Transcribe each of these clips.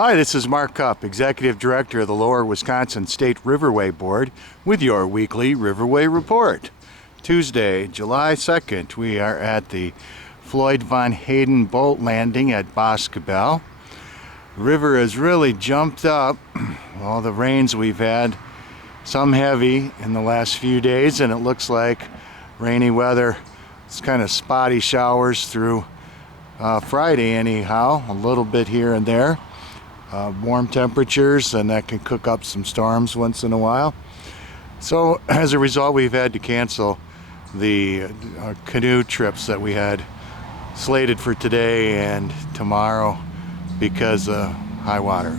Hi, this is Mark Cupp, Executive Director of the Lower Wisconsin State Riverway Board, with your weekly Riverway Report. Tuesday, July 2nd, we are at the Floyd von Hayden boat landing at Boscobel. The river has really jumped up. All the rains we've had, some heavy in the last few days, and it looks like rainy weather. It's kind of spotty showers through Friday anyhow, a little bit here and there. Warm temperatures, and that can cook up some storms once in a while. So as a result, we've had to cancel the canoe trips that we had slated for today and tomorrow because of high water.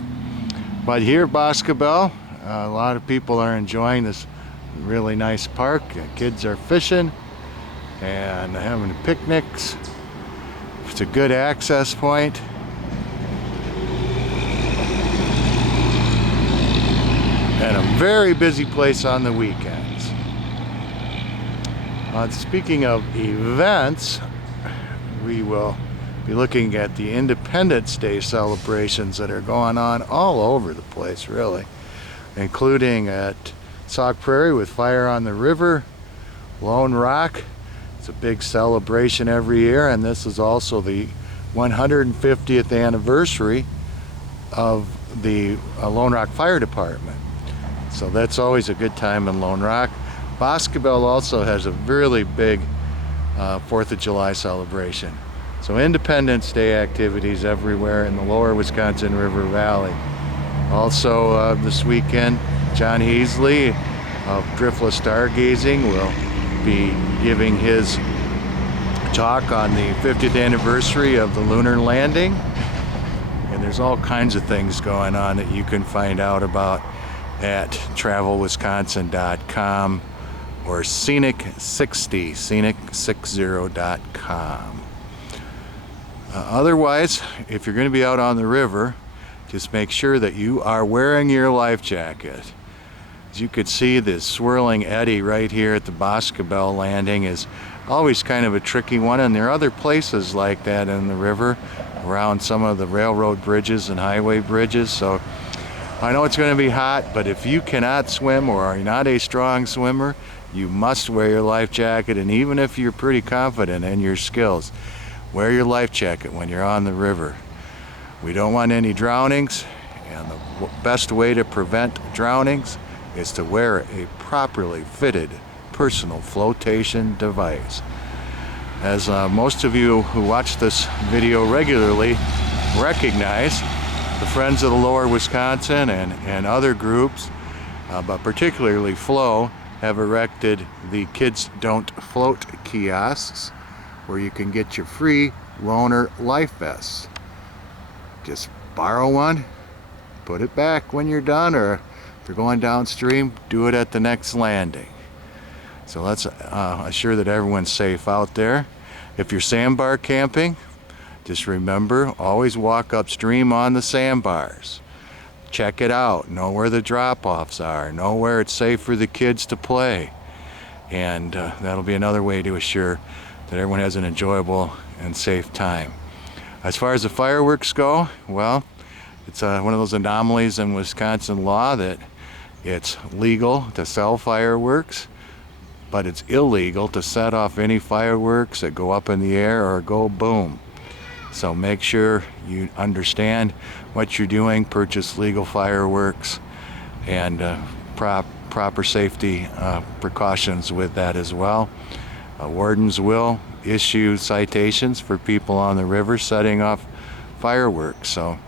But here at Boscobel, a lot of people are enjoying this really nice park. Kids are fishing and having picnics. It's a good access point. And a very busy place on the weekends. Speaking of events, we will be looking at the Independence Day celebrations that are going on all over the place, really, including at Sauk Prairie with Fire on the River, Lone Rock. It's a big celebration every year, and this is also the 150th anniversary of the Lone Rock Fire Department. So that's always a good time in Lone Rock. Boscobel also has a really big 4th of July celebration. So Independence Day activities everywhere in the Lower Wisconsin River Valley. Also this weekend, John Heasley of Driftless Stargazing will be giving his talk on the 50th anniversary of the lunar landing. And there's all kinds of things going on that you can find out about at travelwisconsin.com or scenic60.com. Otherwise, if you're going to be out on the river, just make sure that you are wearing your life jacket. As you could see, this swirling eddy right here at the Boscobel landing is always kind of a tricky one, and there are other places like that in the river around some of the railroad bridges and highway bridges. So I know it's going to be hot, but if you cannot swim or are not a strong swimmer, you must wear your life jacket. And even if you're pretty confident in your skills, wear your life jacket when you're on the river. We don't want any drownings, and the best way to prevent drownings is to wear a properly fitted personal flotation device. As most of you who watch this video regularly recognize, the Friends of the Lower Wisconsin and other groups, but particularly Flow, have erected the Kids Don't Float kiosks where you can get your free loaner life vests. Just borrow one, put it back when you're done, or if you're going downstream, do it at the next landing. So let's assure that everyone's safe out there. If you're sandbar camping, just remember, always walk upstream on the sandbars. Check it out. Know where the drop-offs are. Know where it's safe for the kids to play. And that'll be another way to assure that everyone has an enjoyable and safe time. As far as the fireworks go, well, it's one of those anomalies in Wisconsin law that it's legal to sell fireworks, but it's illegal to set off any fireworks that go up in the air or go boom. So make sure you understand what you're doing, purchase legal fireworks, and proper safety precautions with that as well. Wardens will issue citations for people on the river setting off fireworks, so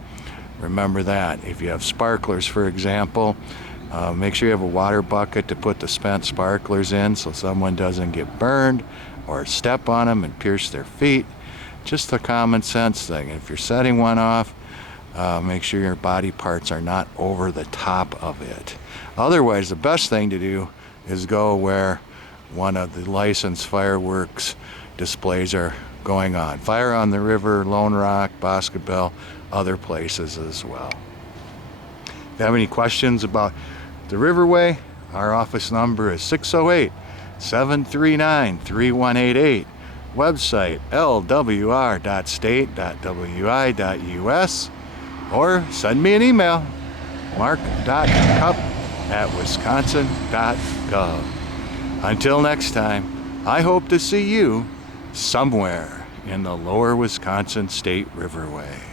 remember that. If you have sparklers, for example, make sure you have a water bucket to put the spent sparklers in so someone doesn't get burned or step on them and pierce their feet. Just a common sense thing. If you're setting one off, make sure your body parts are not over the top of it. Otherwise, the best thing to do is go where one of the licensed fireworks displays are going on. Fire on the River, Lone Rock, Boscobel, other places as well. If you have any questions about the Riverway, our office number is 608-739-3188. Website lwr.state.wi.us. or send me an email, mark.cupp@wisconsin.gov. Until next time, I hope to see you somewhere in the Lower Wisconsin State Riverway.